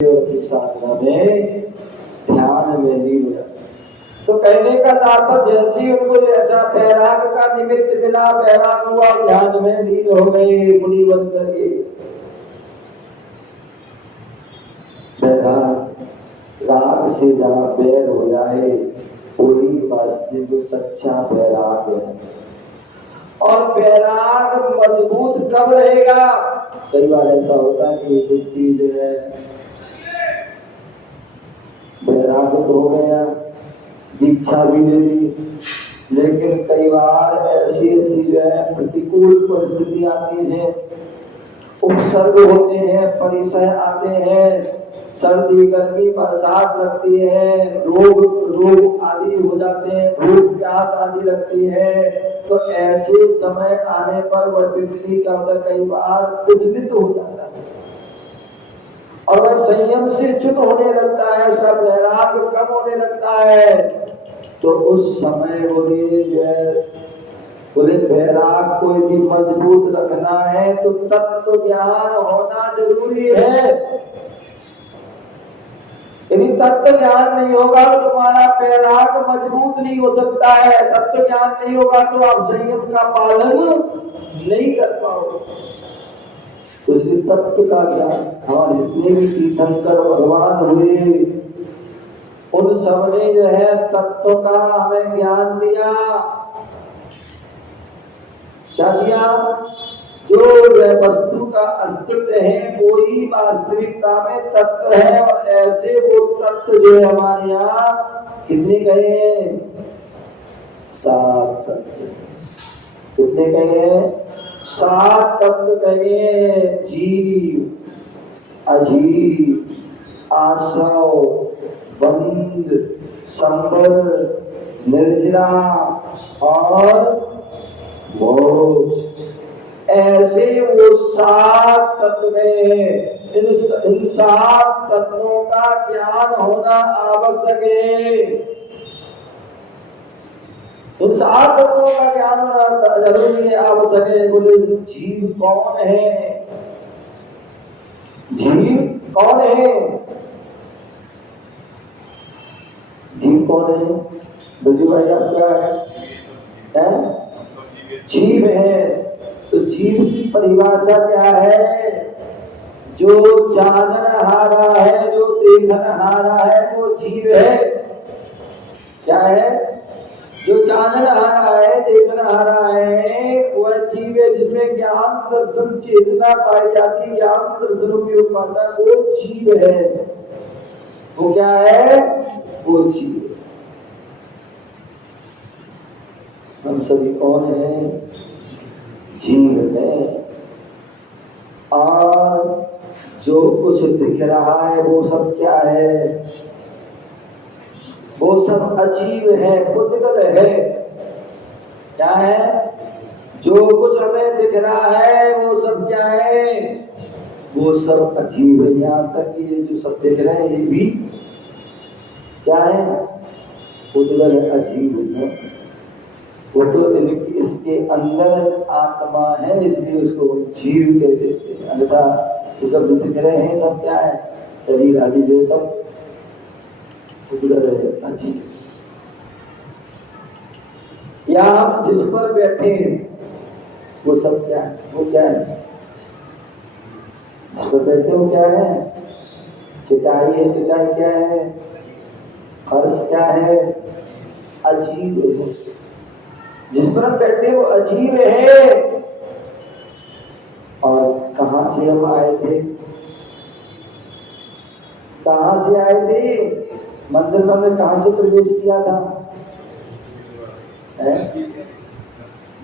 की साधना में ध्यान में लीन हो जाते। तो कहने का तात्पर्य जैसे ही उनको ऐसा बैराग का निमित्त मिला, बैराग हुआ, ध्यान में लीन हो गए मुनि बन करके। बैराग, राग से जहाँ बैर हो जाए वही वास्तविक सच्चा बैराग है। और बैराग मजबूत कब रहेगा? कई बार ऐसा होता है कि व्यक्ति जो है बैराग तो हो गया, दीक्षा भी ले ली, लेकिन कई बार ऐसी जो है प्रतिकूल परिस्थिति आती है, उपसर्ग होते हैं, परिसर आते हैं, सर्दी गर्मी बरसात लगती है, रोग आदि हो जाते हैं, भूख प्यास आदि लगती है। तो ऐसे समय आने पर वह व्यक्ति का कई बार विचलित हो जाता है और वह संयम से च्युत होने लगता है, उसका बैराग कम होने लगता है। तो उस समय बोले जो है बोले बैराग को यदि मजबूत रखना है तो तत्व ज्ञान होना जरूरी है। यदि तत्व ज्ञान नहीं होगा तो तुम्हारा बैराग मजबूत नहीं हो सकता है। तत्व ज्ञान नहीं होगा तो आप संयम का पालन नहीं कर पाओगे। उसके तत्व का ज्ञान, हमारे जितने भी तीर्थंकर भगवान हुए उन सबने जो है तत्व का हमें ज्ञान दिया। क्या दिया? जो वस्तु का अस्तित्व है वो ही वास्तविकता में तत्व है। और ऐसे वो तत्व जो है हमारे यहाँ कितने कहे? 7 तत्व। कितने कहे? 7 तत्व कहे। जीव, अजीव, आसव, बंध, संबर, निर्जरा और मोक्ष। ऐसे वो 7 तत्व हैं। इन 7 तत्वों का ज्ञान होना आवश्यक है। इन 7 तत्वों का ज्ञान होना जरूरी है, आवश्यक है। बोले जीव कौन है? जीव कौन है? जीव कौन है? बुझू भाई आप क्या है? जीव है। तो जीव की परिभाषा क्या है? जो जाननहारा है, जो देखनहारा है वो जीव है। क्या है? जो जाननहारा है, देखनहारा है वह जीव है, जिसमें ज्ञान दर्शन चेतना पाई जाती, ज्ञान दर्शन उपयोग पाता है, वो जीव है। वो क्या है? वो जीव। हम सभी कौन हैं? जीव है। और जो कुछ दिख रहा है वो सब क्या है? वो सब अजीब है, पुद्गल है। क्या है? जो कुछ हमें दिख रहा है वो सब क्या है? वो सब अजीब है। यहाँ तक कि ये जो सब दिख रहे हैं ये भी क्या है? पुद्गल है, अजीब है। वो तो इसके अंदर आत्मा है, इसलिए उसको जीव कह देते हैं। अन्यथा ये सब दिख रहे हैं सब क्या है? शरीर आदि जो सब अजीब। या हम जिस पर बैठे हैं वो सब क्या है? वो क्या है? जिस पर बैठे हो क्या है? चटाई है। चटाई क्या है? फर्श क्या है? अजीब है। जिस पर हम बैठे वो अजीब है। और कहां से हम आए थे? कहां से आए थे? मंदिर में हमने कहां से प्रवेश किया था?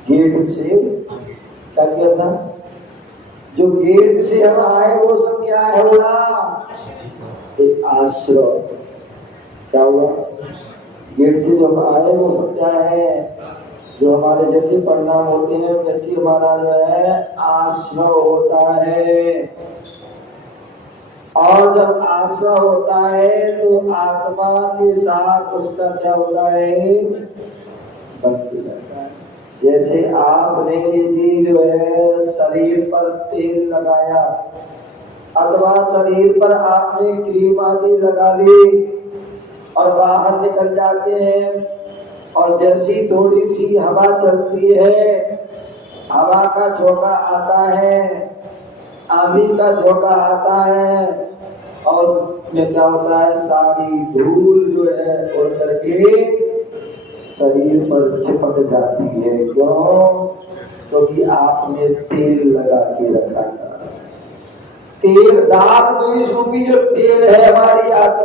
गेट से। क्या किया था? जो गेट से हम आए वो सब क्या है? एक आश्रय। क्या हुआ? गेट से जो हम आए वो सब क्या है? जो हमारे जैसे परिणाम होते हैं वैसे हमारा जो है आश्रय होता है। और जब आश्रय होता है तो आत्मा के साथ उसका क्या होता है? बंध जाता है। जैसे आपने यदि जो है शरीर पर तेल लगाया अथवा शरीर पर आपने क्रीम आदि लगा ली और बाहर निकल जाते हैं, और जैसी थोड़ी सी हवा चलती है, हवा का झोंका आता है, आंधी का झोंका आता है, और उसमें क्या होता है, सारी धूल जो है उड़ करके शरीर पर चिपक जाती है। क्यों? क्योंकि आपने तेल लगा के रखा था। तेल, दाग द्वेष रूपी जो तेल है हमारी आत्मा